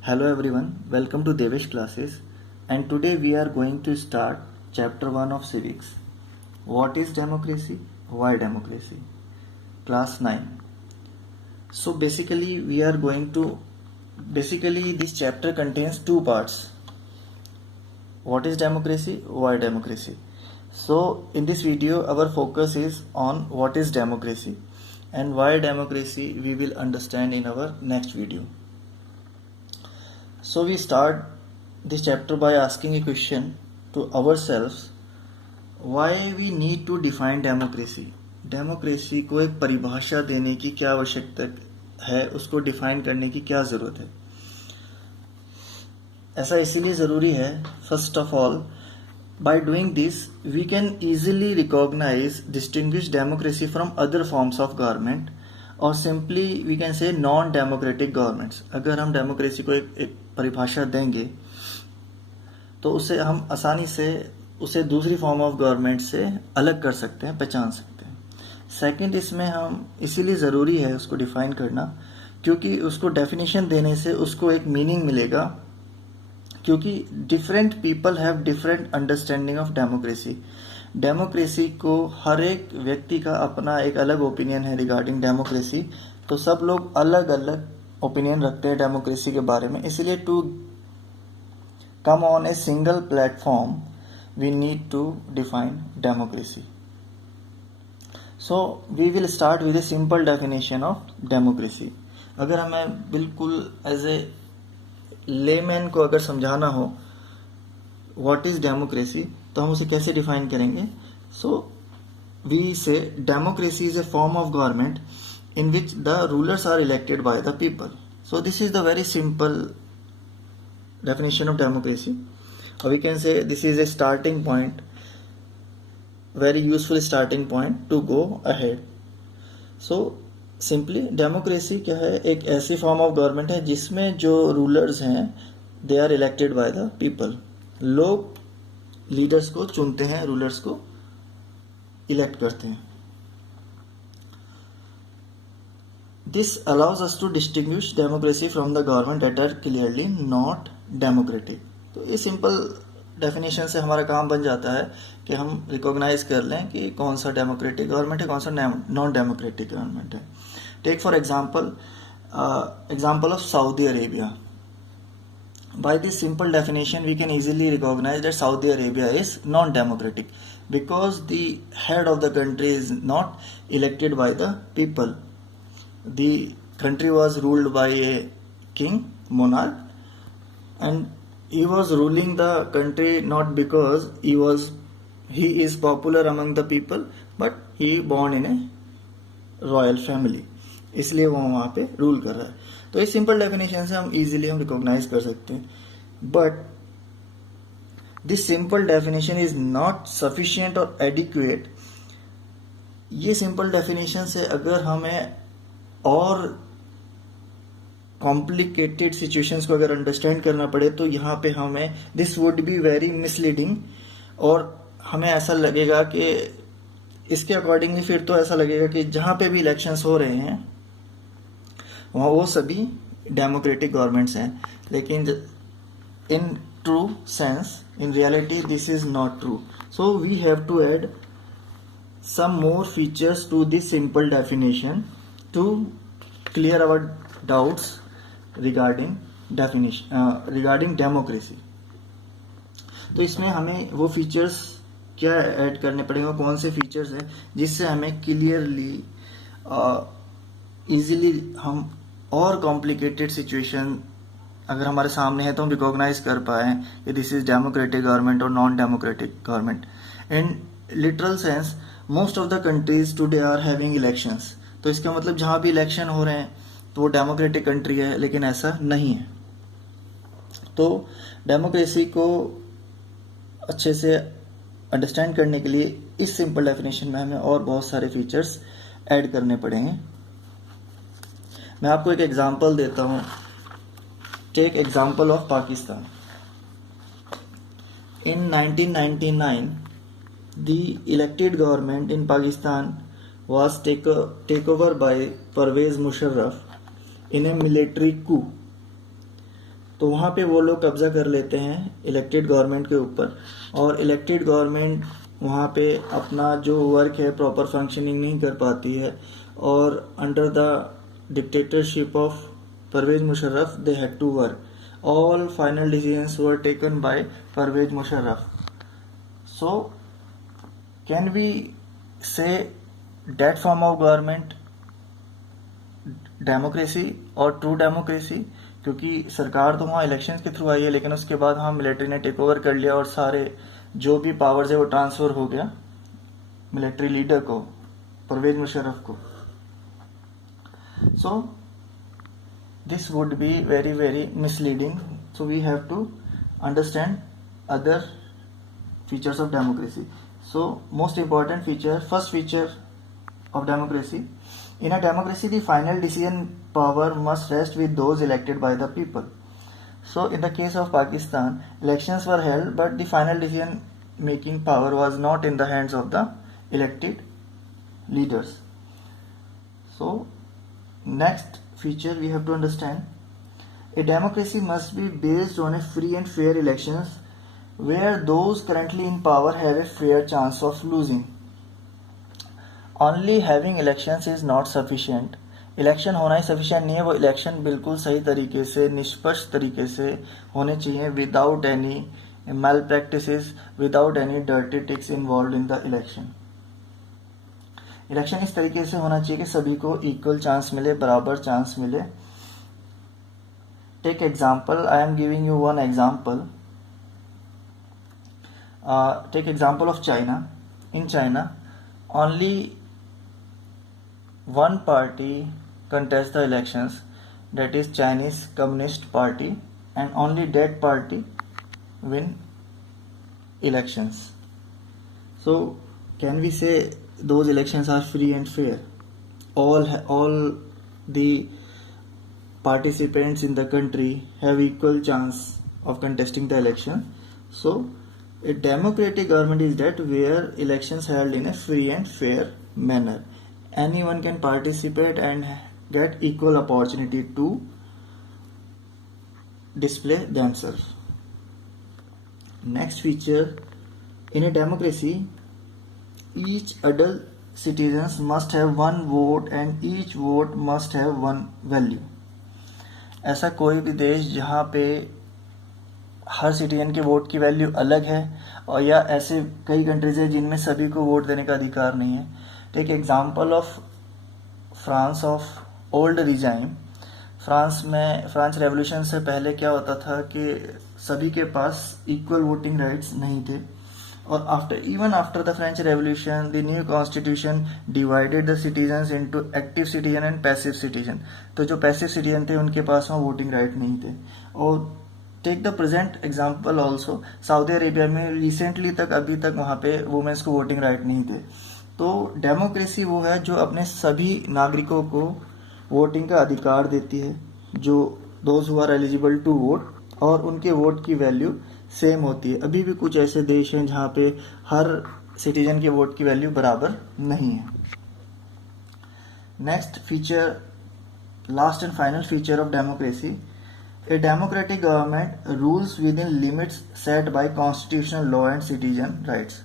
Hello everyone, welcome to Devesh classes, and today we are going to start chapter 1 of civics. What is democracy? Why democracy? Class 9. So basically this chapter contains two parts. What is democracy? Why democracy? So in this video our focus is on what is democracy and why democracy we will understand in our next video. So we start this chapter by asking a question to ourselves, why we need to define democracy. Democracy को एक परिभाषा देने की क्या आवश्यकता है, उसको define करने की क्या ज़रूरत है. ऐसा इसलिए ज़रूरी है, first of all by doing this we can easily recognize distinguish democracy from other forms of government और simply we can say non democratic governments. अगर हम डेमोक्रेसी को एक परिभाषा देंगे तो उसे हम आसानी से उसे दूसरी फॉर्म ऑफ गवर्नमेंट से अलग कर सकते हैं, पहचान सकते हैं. सेकंड, इसमें हम इसीलिए ज़रूरी है उसको डिफाइन करना क्योंकि उसको डेफिनेशन देने से उसको एक मीनिंग मिलेगा, क्योंकि different people have different understanding of democracy. Democracy को हर एक व्यक्ति का अपना एक अलग ओपिनियन है रिगार्डिंग डेमोक्रेसी, तो सब लोग अलग अलग ओपिनियन रखते हैं डेमोक्रेसी के बारे में. इसलिए to come on a single platform we need to define democracy. So we will start with a simple definition of democracy. अगर हमें बिल्कुल एज ए लेमैन को अगर समझाना हो व्हाट इज डेमोक्रेसी तो हम उसे कैसे डिफाइन करेंगे. So we say democracy is a form of government in which the rulers are elected by the people. So this is the very simple definition of democracy, or we can say this is a starting point, very useful starting point to go ahead. So simply democracy क्या है, एक ऐसी form of government है जिसमें जो rulers हैं they are elected by the people. लोग leaders को चुनते हैं, रूलर्स को इलेक्ट करते हैं. This allows us to distinguish democracy from the government that are clearly not democratic. तो इस सिंपल डेफिनेशन से हमारा काम बन जाता है कि हम रिकॉग्नाइज कर लें कि कौन सा डेमोक्रेटिक गवर्नमेंट है, कौन सा नॉन डेमोक्रेटिक गवर्नमेंट है. Take for example of Saudi Arabia. By this simple definition we can easily recognize that Saudi Arabia is non-democratic because the head of the country is not elected by the people. The country was ruled by a king, monarch, and he was ruling the country not because he is popular among the people, but he born in a royal family, इसलिए वो वहाँ पे rule कर रहा है. तो इस simple definition से हम इजीली हम रिकॉग्नाइज कर सकते हैं. But this simple definition is not sufficient और एडिक्वेट. ये सिंपल डेफिनेशन से अगर हमें और कॉम्प्लिकेटेड सिचुएशंस को अगर अंडरस्टैंड करना पड़े तो यहाँ पे हमें this would be very misleading, और हमें ऐसा लगेगा कि इसके अकॉर्डिंगली फिर तो ऐसा लगेगा कि जहाँ पे भी इलेक्शंस हो रहे हैं वहाँ वो सभी डेमोक्रेटिक गवर्नमेंट्स हैं. लेकिन in true sense, in reality this is not true. So we have to add some more features to this simple definition to clear our doubts regarding democracy. तो इसमें हमें वो फीचर्स क्या ऐड करने पड़ेंगे, कौन से फीचर्स हैं जिससे हमें क्लियरली इजीली हम और कॉम्प्लिकेटेड सिचुएशन अगर हमारे सामने है तो हम रिकॉग्नाइज कर पाए कि दिस इज डेमोक्रेटिक गवर्नमेंट और non democratic government. In literal sense most of the countries today are having elections. तो इसका मतलब जहाँ भी इलेक्शन हो रहे हैं तो वो डेमोक्रेटिक कंट्री है, लेकिन ऐसा नहीं है. तो डेमोक्रेसी को अच्छे से अंडरस्टैंड करने के लिए इस सिंपल डेफिनेशन में हमें और बहुत सारे फीचर्स ऐड करने पड़ेंगे. मैं आपको एक एग्जांपल देता हूँ. Take example of Pakistan. In 1999 the elected government in Pakistan was take over by Pervez Musharraf in a military coup. तो वहाँ पे वो लोग कब्जा कर लेते हैं इलेक्टेड गवर्नमेंट के ऊपर, और इलेक्टेड गवर्नमेंट वहाँ पे अपना जो वर्क है प्रॉपर फंक्शनिंग नहीं कर पाती है, और under the dictatorship of Pervez Musharraf they had to work. All final decisions were taken by Pervez Musharraf. So, can we say that form of government democracy और ट्रू डेमोक्रेसी? क्योंकि सरकार तो वहाँ इलेक्शंस के थ्रू आई है, लेकिन उसके बाद वहाँ मिलिट्री ने टेक ओवर कर लिया और सारे जो भी पावर्स है वो ट्रांसफर हो गया मिलिट्री लीडर को, परवेज मुशर्रफ को. सो this would be very very misleading. So we have to understand other features of democracy. So most important feature, first feature of democracy: in a democracy the final decision power must rest with those elected by the people. So in the case of Pakistan, elections were held but the final decision making power was not in the hands of the elected leaders. So next feature we have to understand: a democracy must be based on a free and fair elections where those currently in power have a fair chance of losing. Only having elections is not sufficient. Election होना ही sufficient नहीं है, वो election बिल्कुल सही तरीके से, निष्पक्ष तरीके से होने चाहिए, without any malpractices, without any dirty tricks involve in the election. Election इस तरीके से होना चाहिए कि सभी को इक्वल चांस मिले, बराबर चांस मिले. Take example, I am giving you one example. Take example of China. In China only one party contest the elections, that is Chinese Communist Party, and only that party win elections. So can we say those elections are free and fair? All the participants in the country have equal chance of contesting the election. So a democratic government is that where elections held in a free and fair manner. Anyone can participate and get equal opportunity to display themselves. Next feature: in a democracy, each adult citizens must have one vote and each vote must have one value. ऐसा कोई भी देश जहाँ पे हर citizen के vote की value अलग है, और या ऐसे कई कंट्रीज है जिनमें सभी को वोट देने का अधिकार नहीं है. Take example of France of old regime. France revolution से पहले क्या होता था कि सभी के पास इक्वल वोटिंग राइट्स नहीं थे, और after the French revolution the new constitution divided the citizens into active citizen and passive citizen. तो जो पैसिव सिटीजन थे उनके पास वहाँ वोटिंग राइट नहीं थे. और take the present example also, Saudi Arabia में रिसेंटली तक अभी तक वहाँ पे वुमेन्स को वोटिंग राइट नहीं थे. तो डेमोक्रेसी वो है जो अपने सभी नागरिकों को वोटिंग का अधिकार देती है, जो those who are eligible to vote, और उनके वोट की वैल्यू सेम होती है. अभी भी कुछ ऐसे देश हैं जहाँ पे हर सिटीजन के वोट की वैल्यू बराबर नहीं है. Next feature, last and final feature of democracy: a democratic government rules within limits set by constitutional law and citizen rights.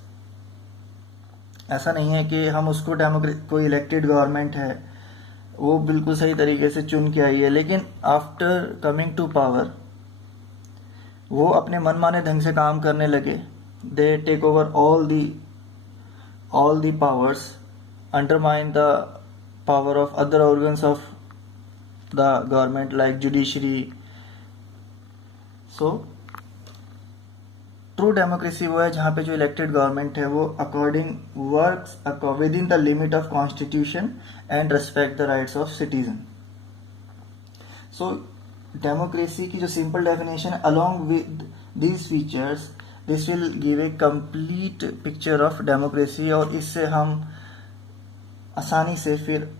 ऐसा नहीं है कि हम उसको कोई इलेक्टेड गवर्नमेंट है वो बिल्कुल सही तरीके से चुन के आई है, लेकिन आफ्टर कमिंग टू पावर वो अपने मनमाने ढंग से काम करने लगे. They take over all the powers, undermine the power of other organs of the government like judiciary. So true democracy वो है जहाँ पे जो इलेक्टेड गवर्नमेंट है वो according works with in the limit of constitution and respect the rights of citizen. So democracy की जो simple definition along with these features, this will give a complete picture of democracy, और इससे हम आसानी से फिर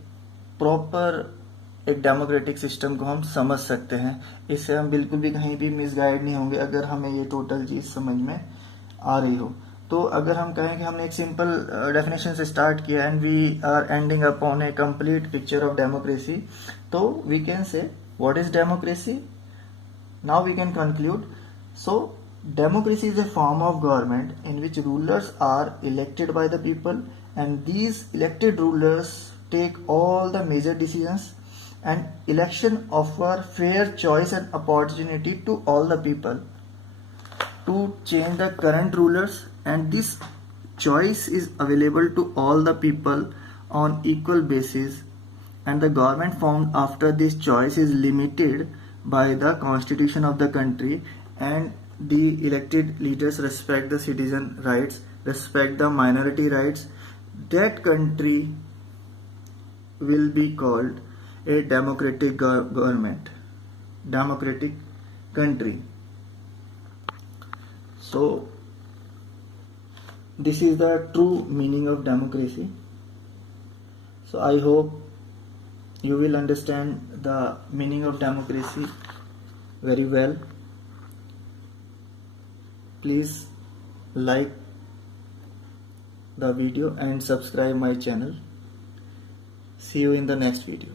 प्रॉपर एक democratic system को हम समझ सकते हैं. इससे हम बिल्कुल भी कहीं भी मिसगाइड नहीं होंगे अगर हमें ये टोटल चीज़ समझ में आ रही हो. तो अगर हम कहें कि हमने एक सिंपल डेफिनेशन से स्टार्ट किया and we are ending upon a complete picture of democracy, तो we can say what is democracy? Now we can conclude. So democracy is a form of government in which rulers are elected by the people, and these elected rulers take all the major decisions, and election offer fair choice and opportunity to all the people to change the current rulers, and this choice is available to all the people on equal basis, and the government formed after this choice is limited by the constitution of the country, and the elected leaders respect the citizen rights, respect the minority rights. That country will be called a democratic government, democratic country. So this is the true meaning of democracy. So I hope you will understand the meaning of democracy very well. Please like the video and subscribe my channel. See you in the next video.